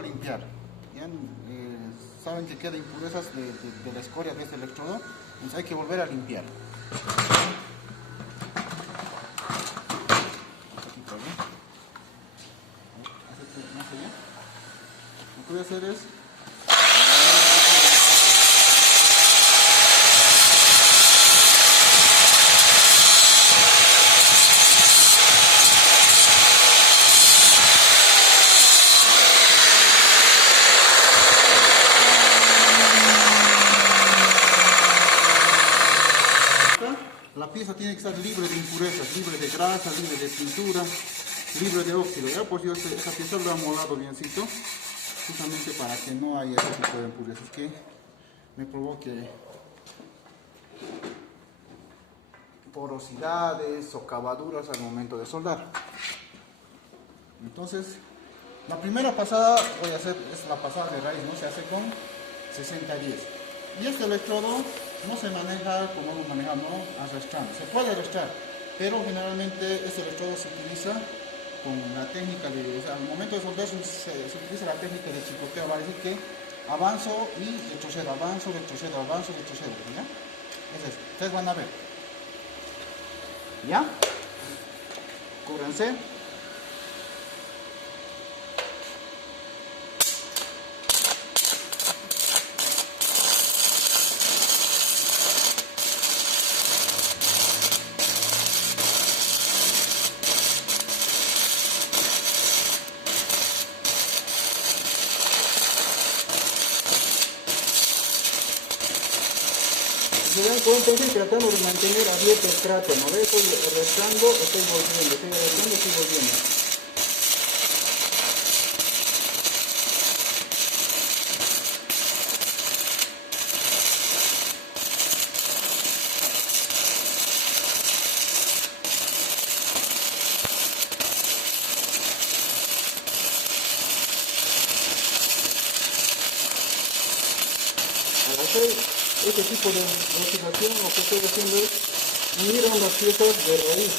a limpiar. ¿Ya? Saben que quedan impurezas de la escoria de este electrodo, entonces hay que volver a limpiar. Lo que voy a hacer es la pieza tiene que estar libre de impurezas, libre de grasa, libre de pintura, libre de óxido. Ya por si esa pieza lo han molado biencito, justamente para que no haya ese tipo de impurezas que me provoque porosidades o cavaduras al momento de soldar. Entonces, la primera pasada voy a hacer es la pasada de raíz, ¿no? Se hace con 60-10. Y este electrodo no se maneja como lo manejamos, ¿no? Arrastrando. Se puede arrastrar, pero generalmente este electrodo se utiliza con la técnica de, o sea, al momento de soldar se utiliza la técnica de chicoteo, va a decir que avanzo y retrocedo, avanzo, retrocedo, avanzo, retrocedo, ¿ya? Entonces, ustedes van a ver. ¿Ya? Cúbranse. Se dan cuenta que tratamos de mantener abierto el cráter, ¿no ves? Estoy arrastrando, estoy volviendo, estoy arrastrando, estoy volviendo. Al hacer este tipo de motivación, lo que estoy haciendo es unir ambas piezas de raíz.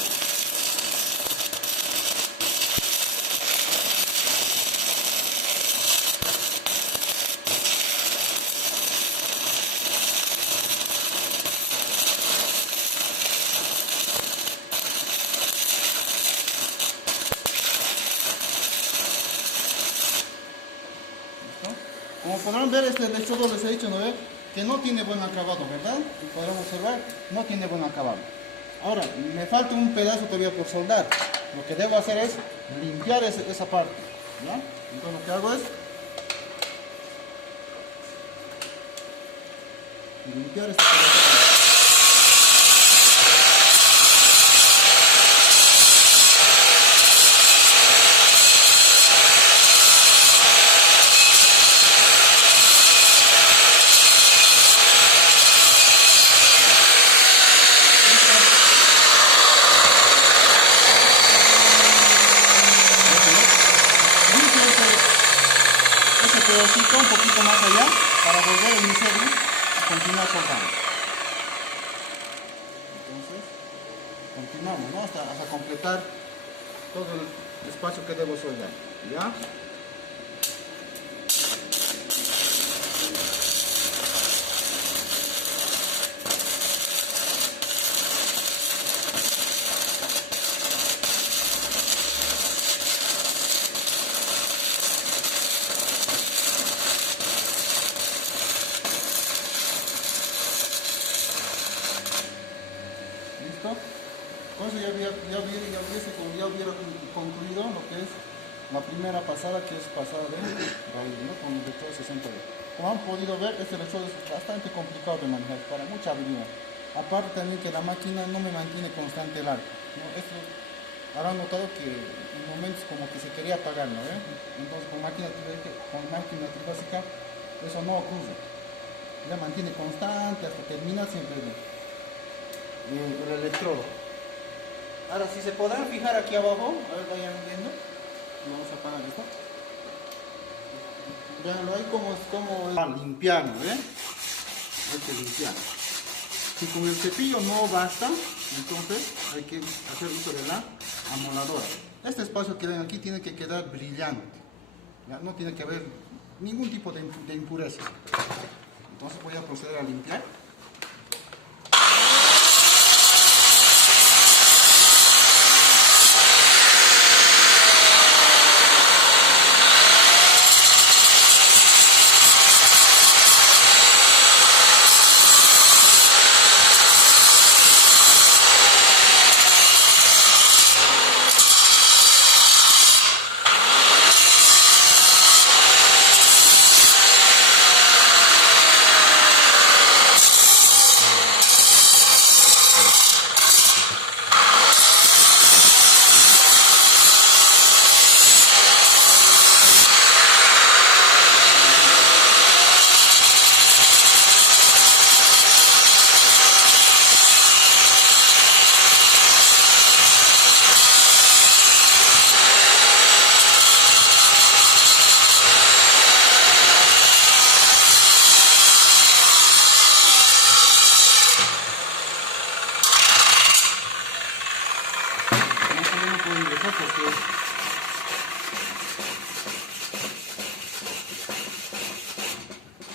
Como podrán ver, este electrodo les he dicho, ¿no ve? Que no tiene buen acabado, ¿verdad? Y podrán observar, no tiene buen acabado. Ahora, me falta un pedazo todavía por soldar. Lo que debo hacer es limpiar esa parte, ¿ya? Entonces lo que hago es limpiar este pedazo. Un poquito más allá para volver a iniciar y continuar soldando. Entonces, continuamos, ¿no? hasta completar todo el espacio que debo soldar. ¿Ya? Entonces ya hubiera concluido lo que es la primera pasada, que es pasada de raíz, ¿no? Con el electrodo 60. Como han podido ver, este electrodo es bastante complicado de manejar, para mucha habilidad. Aparte también que la máquina no me mantiene constante el arco, ¿no? Esto habrán notado que en momentos como que se quería apagar, ¿no? Entonces con máquina trifásica eso no ocurre. Ya mantiene constante hasta termina siempre el electrodo. Ahora, si se podrán fijar aquí abajo, a ver, vayan viendo. Vamos a apagar esto. Veanlo ahí como limpiarlo, ¿eh? Hay que limpiar. Si con el cepillo no basta, entonces hay que hacer uso de la amoladora. Este espacio que ven aquí tiene que quedar brillante. Ya no tiene que haber ningún tipo de impureza. Entonces voy a proceder a limpiar.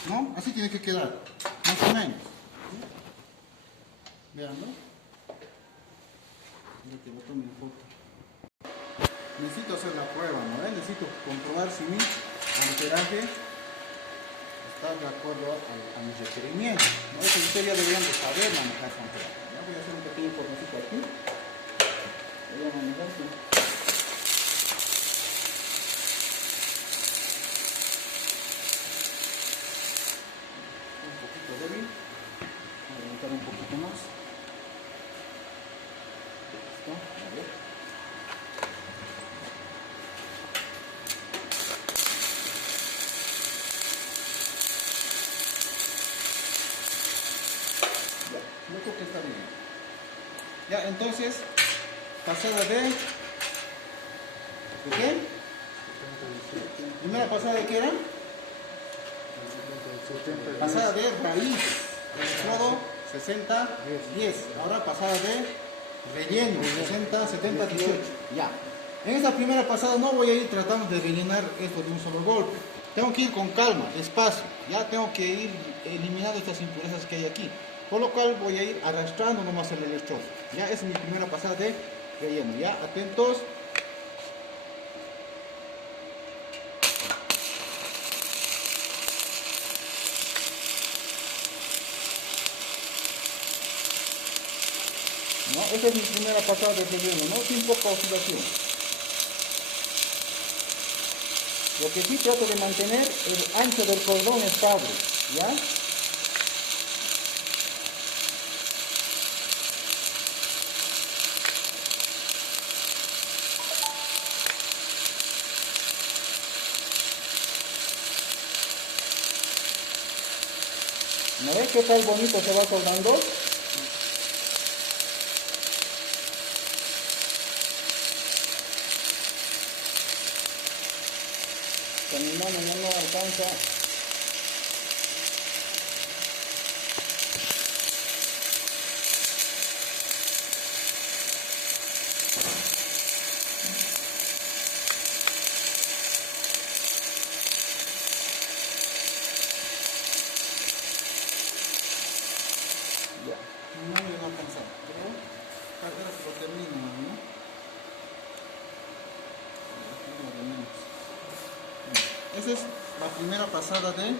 ¿No? Así tiene que quedar, más o menos. Veanlo. Quiero que lo tome en foto. Necesito hacer la prueba, ¿no? Necesito comprobar si mi amperaje está de acuerdo a mis requerimientos, ¿no? Eso ustedes ya deberían de saber manejar su amperaje. ¿Ya? Voy a hacer un pequeño cortecito aquí. Voy a manejar su... débil. Voy a levantar un poquito más. Listo. A ver. Ya, yo creo que está bien. Ya, entonces, pasada de qué? Primera pasada de qué era? Pasada de raíz, electrodo 60, 10. Ahora pasada de relleno, 60, 70, 18. Ya. En esta primera pasada no voy a ir tratando de rellenar esto de un solo golpe. Tengo que ir con calma, despacio. Ya tengo que ir eliminando estas impurezas que hay aquí. Por lo cual voy a ir arrastrando nomás el electrodo. Ya, esa es mi primera pasada de relleno. Ya, atentos. ¿No? Esta es mi primera pasada de relleno, ¿no? Sin poca oscilación. Lo que sí trato de mantener el ancho del cordón estable, ¿ya? ¿No ves qué tal bonito se va soldando? Con mi mano no alcanza. Ya, mi mano no alcanza, pero cargar lo termino, ¿no? Esa es la primera pasada de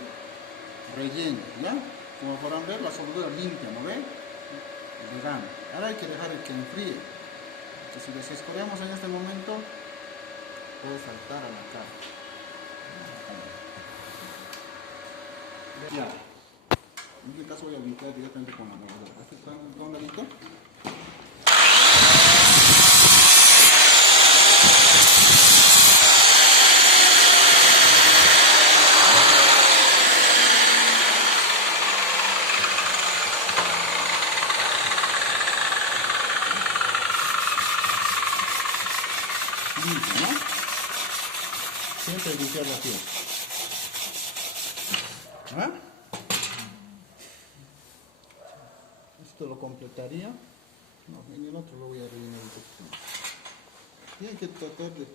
relleno, ¿ya? Como podrán ver, la soldadura limpia, ¿no ven? Verán. Ahora hay que dejar que enfríe. Que si desescoremos en este momento, puede saltar a la cara. Ya. En este caso voy a limpiar directamente con la lavadora. ¿Este está un ladito? Limpio, ¿no? Siempre limpiar la piel. ¿Ah? Esto lo completaría. No, en el otro lo voy a rellenar un poquito más. Y hay que tratar de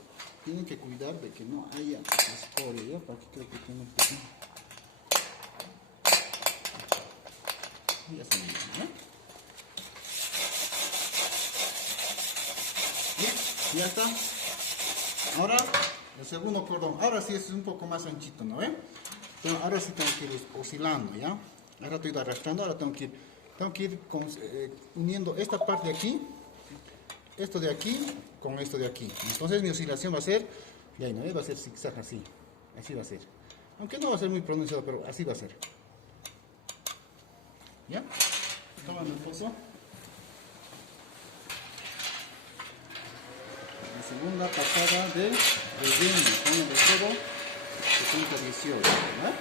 tienen que cuidar de que no haya escoria, ¿ya? Para que creo que tiene un poquito. Ya se me dio, ¿no? Bien, ya está. Ahora, el segundo cordón. Ahora sí es un poco más anchito, ¿no ven? Entonces, ahora sí tengo que ir oscilando, ¿ya? Ahora estoy arrastrando, ahora tengo que ir uniendo esta parte de aquí, esto de aquí, con esto de aquí. Entonces mi oscilación va a ser, de ahí, ¿no ven? Va a ser zigzag así. Así va a ser. Aunque no va a ser muy pronunciado, pero así va a ser. ¿Ya? Toman el pozo. La segunda pasada de relleno con el recuerdo 70-18, ¿verdad?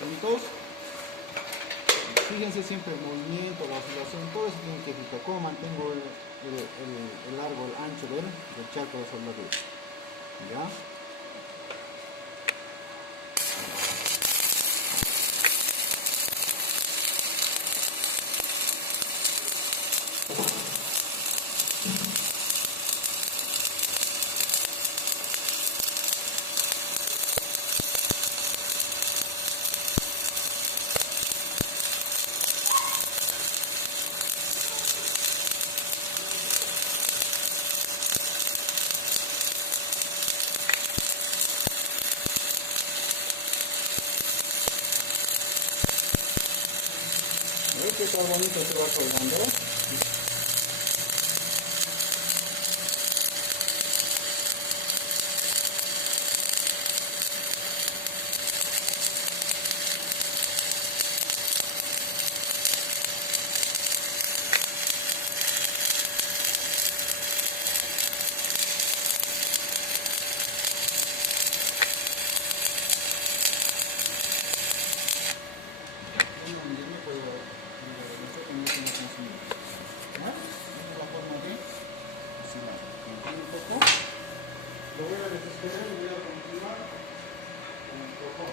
Entonces, fíjense siempre el movimiento, la oscilación, todo eso tiene que evitar. Cómo mantengo el largo, el ancho del charco de soldadura. ¿Ya? ¿Ves que está bonito se va colgando? Lo voy a desesperar y voy a continuar con el cojón.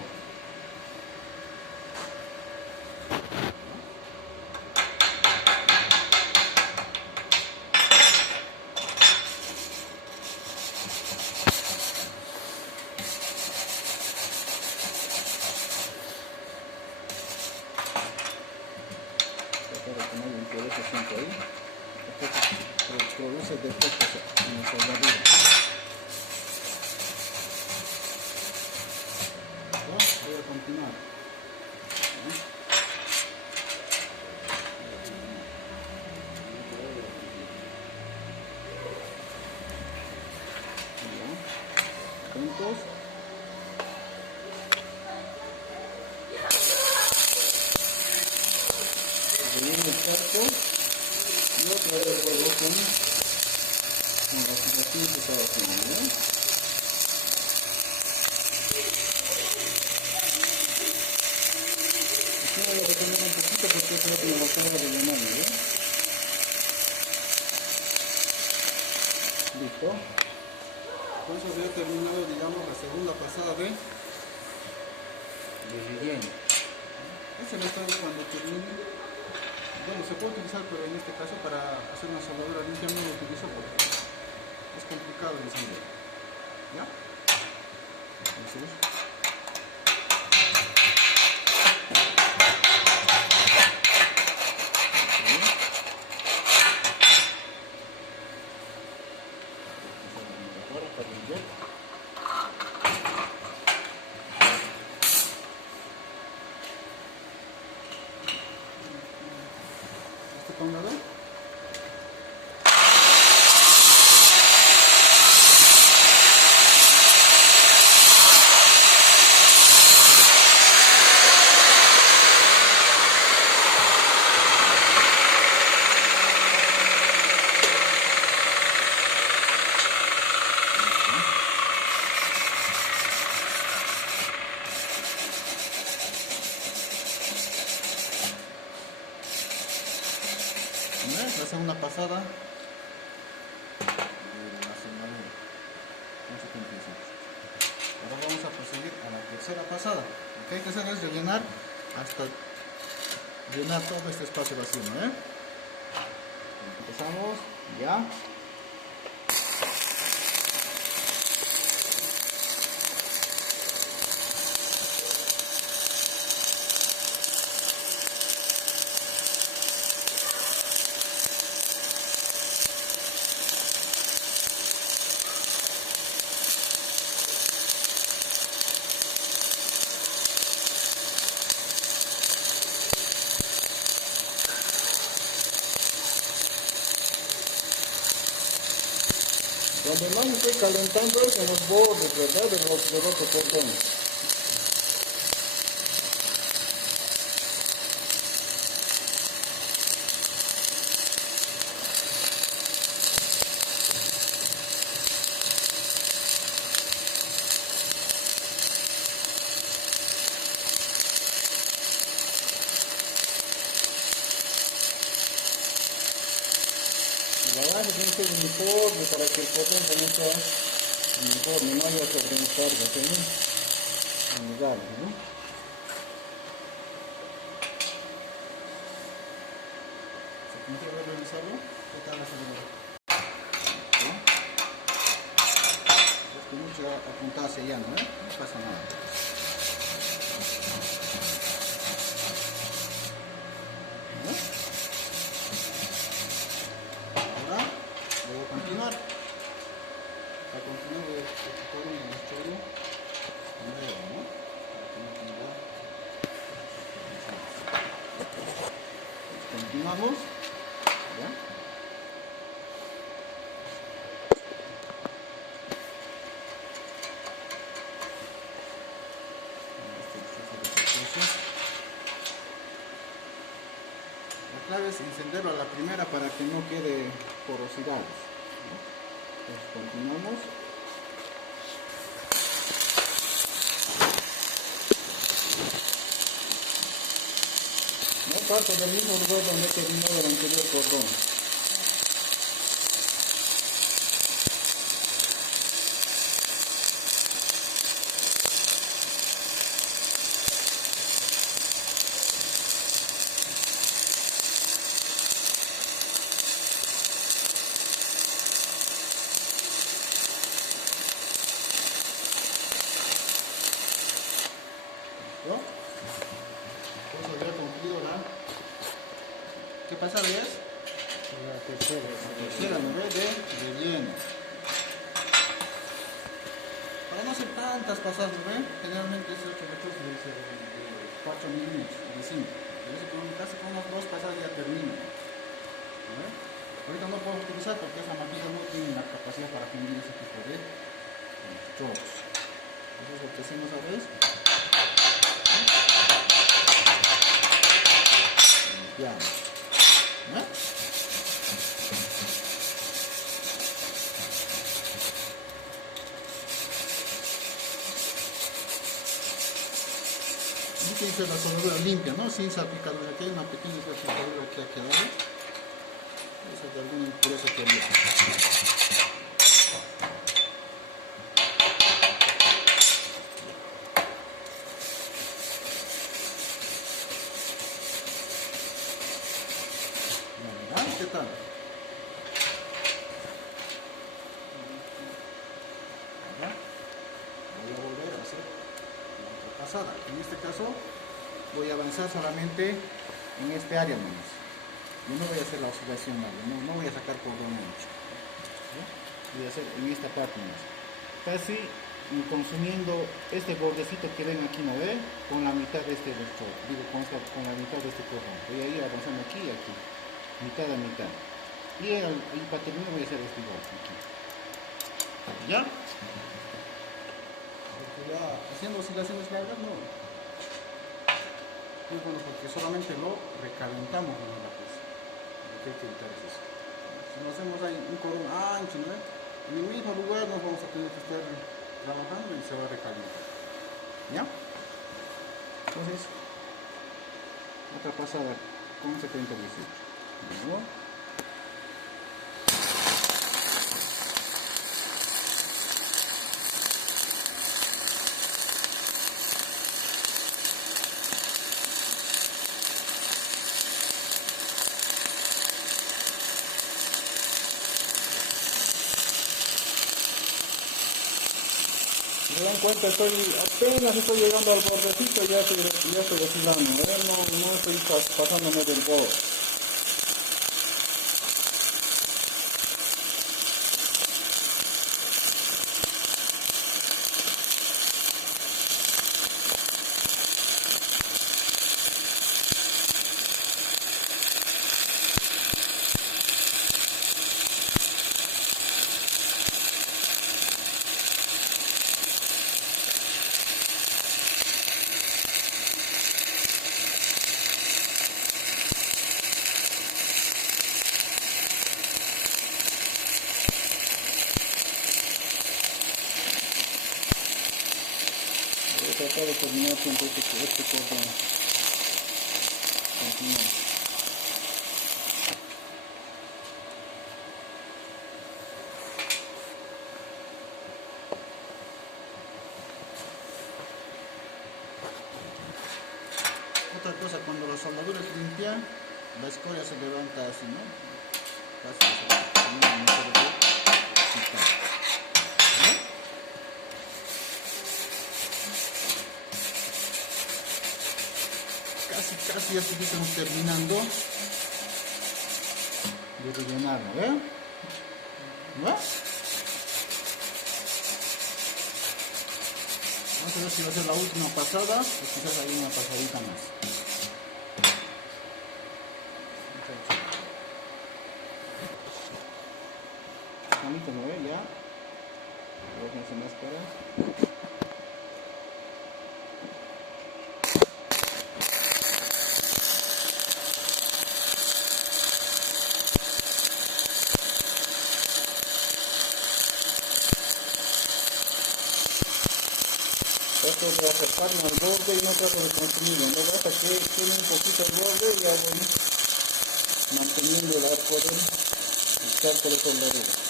Para que no haya impurezas siempre ahí. Esto produce defectos en la soldadura. Voy a continuar. Atentos. Relleno el charco y otra vez vuelvo con la situación que estaba haciendo, ¿no? Aquí voy a retener un poquito porque eso es lo que me va a hacer rellenar, ¿no? Listo. Entonces ya he terminado, digamos, la segunda pasada de relleno. Ese método cuando termine, bueno, se puede utilizar, pero en este caso para hacer una soldadura limpia no lo utilizo porque es complicado el ensamblar. ¿Ya? Entonces, este tornador. La segunda pasada de la soldadura. Ahora vamos a proseguir a la tercera pasada. ¿Okay? Tercera es rellenar hasta llenar todo este espacio vacío, ¿no? Empezamos ya. Además estoy calentando en los bordes, ¿verdad? Del otro cordón. La base tiene que ser uniforme para que el cordón también sea uniforme, no haya sobrecargas en lugares, ¿no? ¿Se consigue revisarlo? ¿Qué tal la seguridad? ¿Sí? Es que mucho apuntada hacia allá, ¿no? No pasa nada. Voy a continuar. Para continuar voy a quitar un chorro nuevo, ¿no? Para que no tenga. Continuamos. ¿Ya? La clave es encenderlo a la primera para que no quede porosidades, ¿no? Entonces continuamos. No parto del mismo lugar donde terminó el anterior cordón. ¿No? Entonces había cumplido la... ¿Qué pasa, Díaz? La tercera nivel de relleno. Para no hacer tantas pasadas, ¿ven? Generalmente es 8 metros de 4 milímetros, de 5. Casi con unas 2 pasadas ya termino. ¿Ven? Ahorita no puedo utilizar porque esa maquilla no tiene la capacidad para fundir ese tipo de chorros. Entonces lo que hacemos ahora es limpiamos. ¿Ven? Tiene que ser la soldadura limpia, ¿no? Sin salpicadura. Aquí hay una pequeña salpicadura que ha quedado. Esa es de alguna impureza que había. ¿Verdad? ¿Qué tal? ¿Verdad? Voy a volver a hacer la otra pasada. En este caso voy a avanzar solamente en este área nomás. Yo no voy a hacer la oscilación larga, no voy a sacar cordón mucho. ¿Sí? Voy a hacer en esta parte más. Casi consumiendo este bordecito que ven aquí, ¿no ve? Con la mitad de este vector, digo con la mitad de este cordón. Voy a ir avanzando aquí y aquí, mitad a mitad. Y para terminar voy a hacer este igual aquí. ¿Ya? Porque ya haciendo oscilaciones largas no. Es bueno porque solamente lo recalentamos en la pieza. Lo que hay que evitar es eso. Si lo hacemos ahí un cordón ancho, ¿no? En el mismo lugar nos vamos a tener que estar trabajando y se va a recalentar. ¿Ya? Entonces, otra pasada con 70-18. ¿No? Si se dan cuenta, apenas estoy llegando al bordecito y ya estoy oscilando, no estoy pasándome del borde. tratar de terminar siempre este cordón. Continuamos. Otra cosa, cuando los soldadores limpian, la escoria se levanta así, ¿no? Casi se levanta, no se debe quitar. ¿No? Casi ya estamos terminando de rellenarlo, ¿eh? ¿No? Vamos a ver si va a ser la última pasada, o quizás hay una pasadita más. Bonito, ¿no ve? Ya. Déjense máscara. Trato de acercarme al borde y no trato de construirlo, no basta que tiene un poquito el borde y ya voy manteniendo el arco del cálculo soldadura.